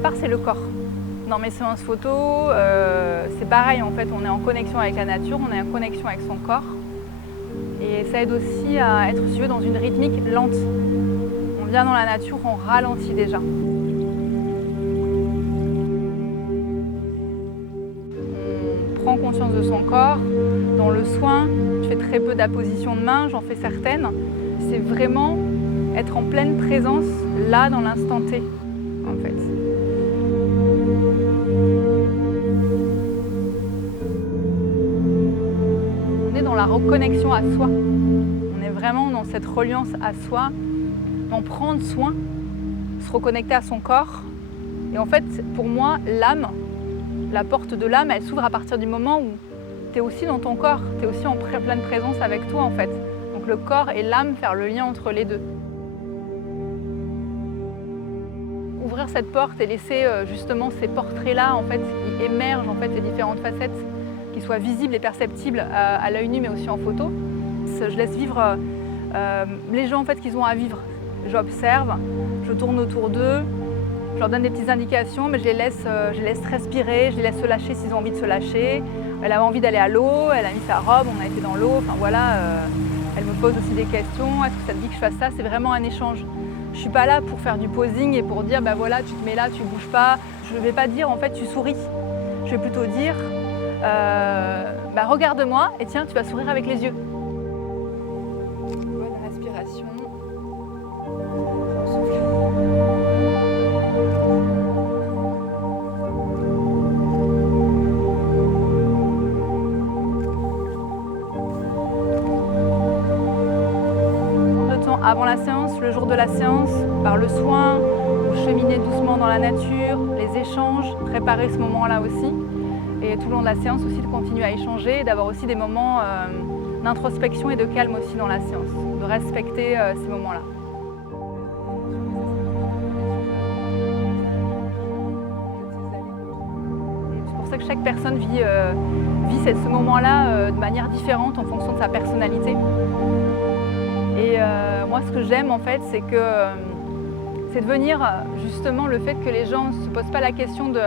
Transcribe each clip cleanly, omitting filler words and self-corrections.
départ, c'est le corps. Dans mes séances photo, c'est pareil, en fait, on est en connexion avec la nature, on est en connexion avec son corps. Et ça aide aussi à être suivi dans une rythmique lente. On vient dans la nature, on ralentit déjà. On prend conscience de son corps. Dans le soin, je fais très peu d'appositions de main, j'en fais certaines. C'est vraiment être en pleine présence, là, dans l'instant T, en fait. On est dans la reconnexion à soi. On est vraiment dans cette reliance à soi, en prendre soin, se reconnecter à son corps. Et en fait, pour moi, l'âme, la porte de l'âme, elle s'ouvre à partir du moment où tu es aussi dans ton corps, tu es aussi en pleine présence avec toi, en fait. Donc le corps et l'âme, faire le lien entre les deux. Ouvrir cette porte et laisser justement ces portraits-là, en fait, qui émergent, en fait, ces différentes facettes, qui soient visibles et perceptibles à l'œil nu, mais aussi en photo. Je laisse vivre les gens, en fait, qu'ils ont à vivre. J'observe, je tourne autour d'eux, je leur donne des petites indications, mais je les laisse respirer, je les laisse se lâcher s'ils ont envie de se lâcher. Elle avait envie d'aller à l'eau, elle a mis sa robe, on a été dans l'eau, enfin voilà. Elle me pose aussi des questions, est-ce que ça te dit que je fasse ça? C'est vraiment un échange. Je ne suis pas là pour faire du posing et pour dire, bah voilà, tu te mets là, tu ne bouges pas. Je ne vais pas dire, en fait, tu souris. Je vais plutôt dire, bah regarde-moi et tiens, tu vas sourire avec les yeux. Bonne respiration. Avant la séance, le jour de la séance, par le soin, cheminer doucement dans la nature, les échanges, préparer ce moment-là aussi. Et tout le long de la séance aussi de continuer à échanger et d'avoir aussi des moments d'introspection et de calme aussi dans la séance, de respecter ces moments-là. C'est pour ça que chaque personne vit ce moment-là de manière différente en fonction de sa personnalité. Et moi, ce que j'aime, en fait, c'est de venir justement le fait que les gens ne se posent pas la question de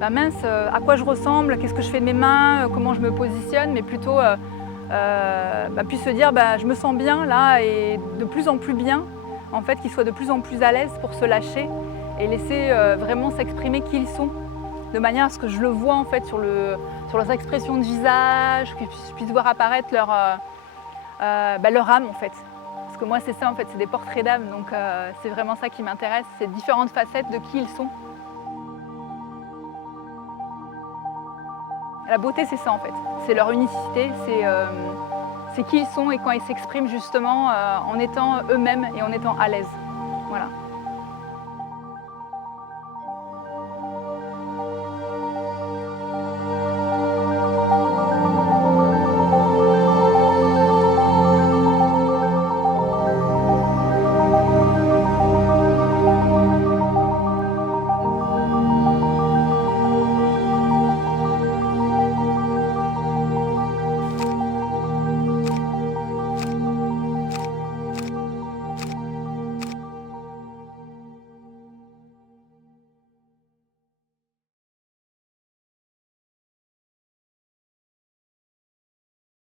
bah mince, à quoi je ressemble, qu'est-ce que je fais de mes mains, comment je me positionne, mais plutôt puissent se dire bah, je me sens bien là et de plus en plus bien, en fait, qu'ils soient de plus en plus à l'aise pour se lâcher et laisser vraiment s'exprimer qui ils sont, de manière à ce que je le vois en fait sur leurs expressions de visage, que je puisse voir apparaître leur âme en fait. Parce que moi c'est ça en fait, c'est des portraits d'âme, donc c'est vraiment ça qui m'intéresse, ces différentes facettes de qui ils sont. La beauté c'est ça en fait, c'est leur unicité, c'est qui ils sont et quand ils s'expriment justement en étant eux-mêmes et en étant à l'aise. Voilà.